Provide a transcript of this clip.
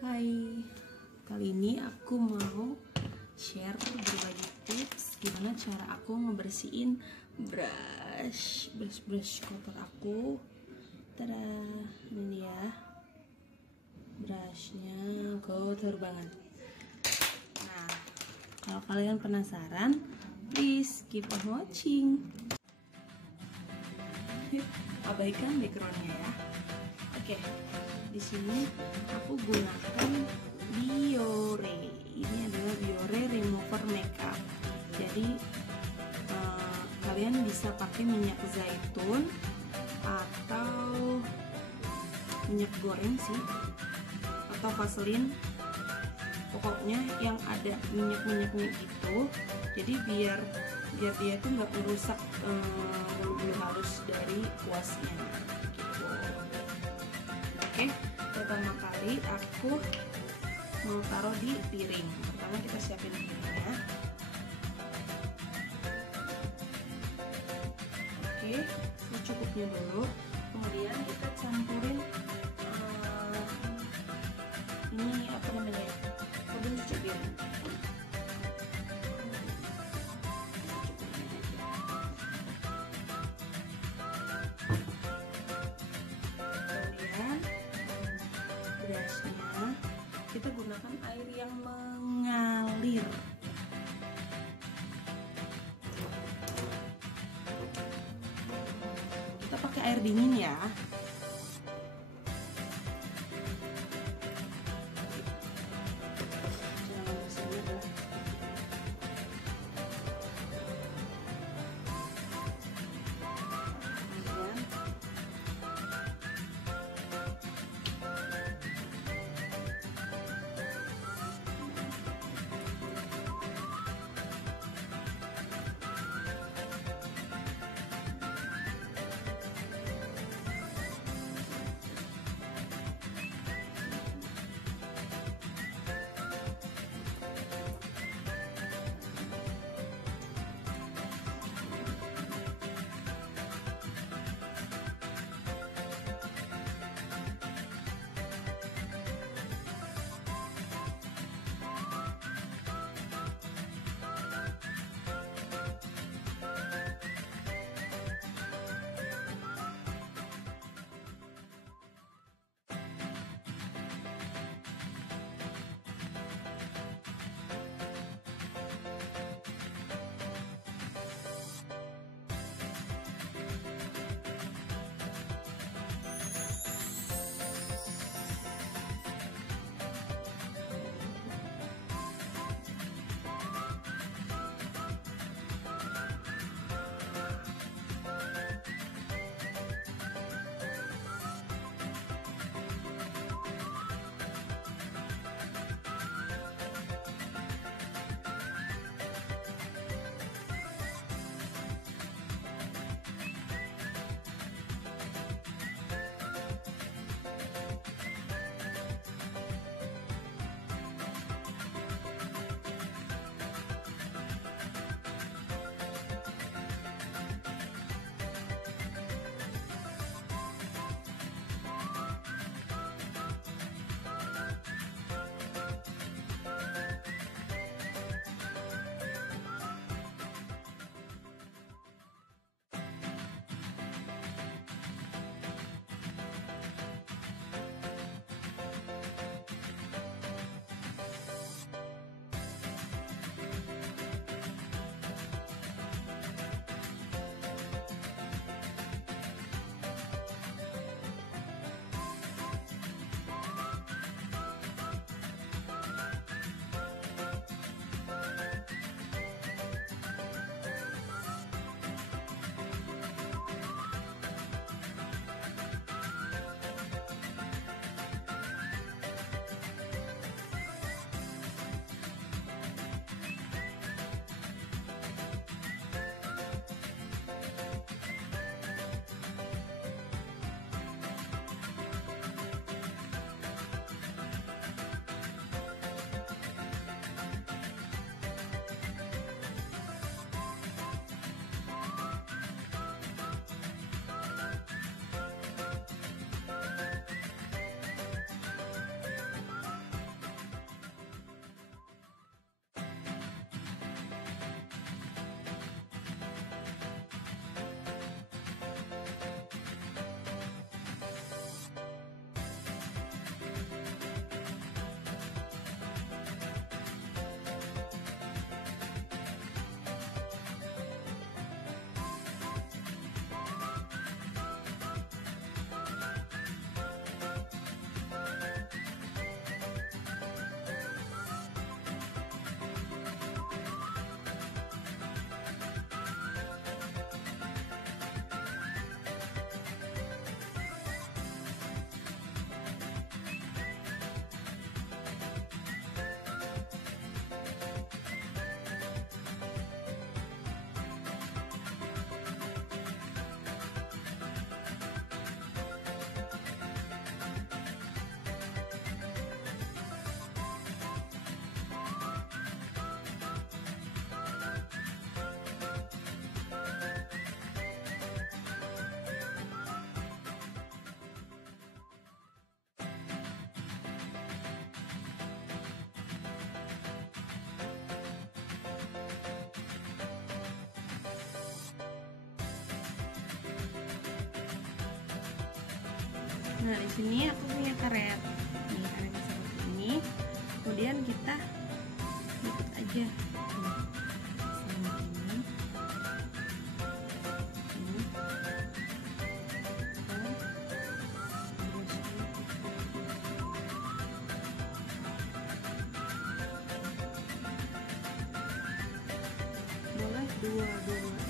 Hai, kali ini aku mau share berbagi tips gimana cara aku ngebersihin brush kotor aku. Tada, ini dia brushnya, kotor banget. Nah, kalau kalian penasaran, please keep on watching. Abaikan backgroundnya ya. Oke, di sini aku gunakan Biore. Ini adalah Biore Remover Makeup. Jadi kalian bisa pakai minyak zaitun atau minyak goreng sih, atau vaselin. Pokoknya yang ada minyak-minyaknya gitu. Jadi biar dia tuh nggak merusak bulu-bulu halus dari kuasnya gitu. Oke, pertama kali aku mau taruh di piring. Pertama kita siapin piringnya. Oke, secukupnya dulu. Kemudian kita campurin ini apa namanya? Sabun cuci piring. Brushnya kita gunakan air yang mengalir. Kita pakai air dingin ya. Nah, di sini aku punya karet. Nih, karetnya seperti ini. Kemudian kita ikut aja. Nih, sama ini. Ini. Boleh dua-dua.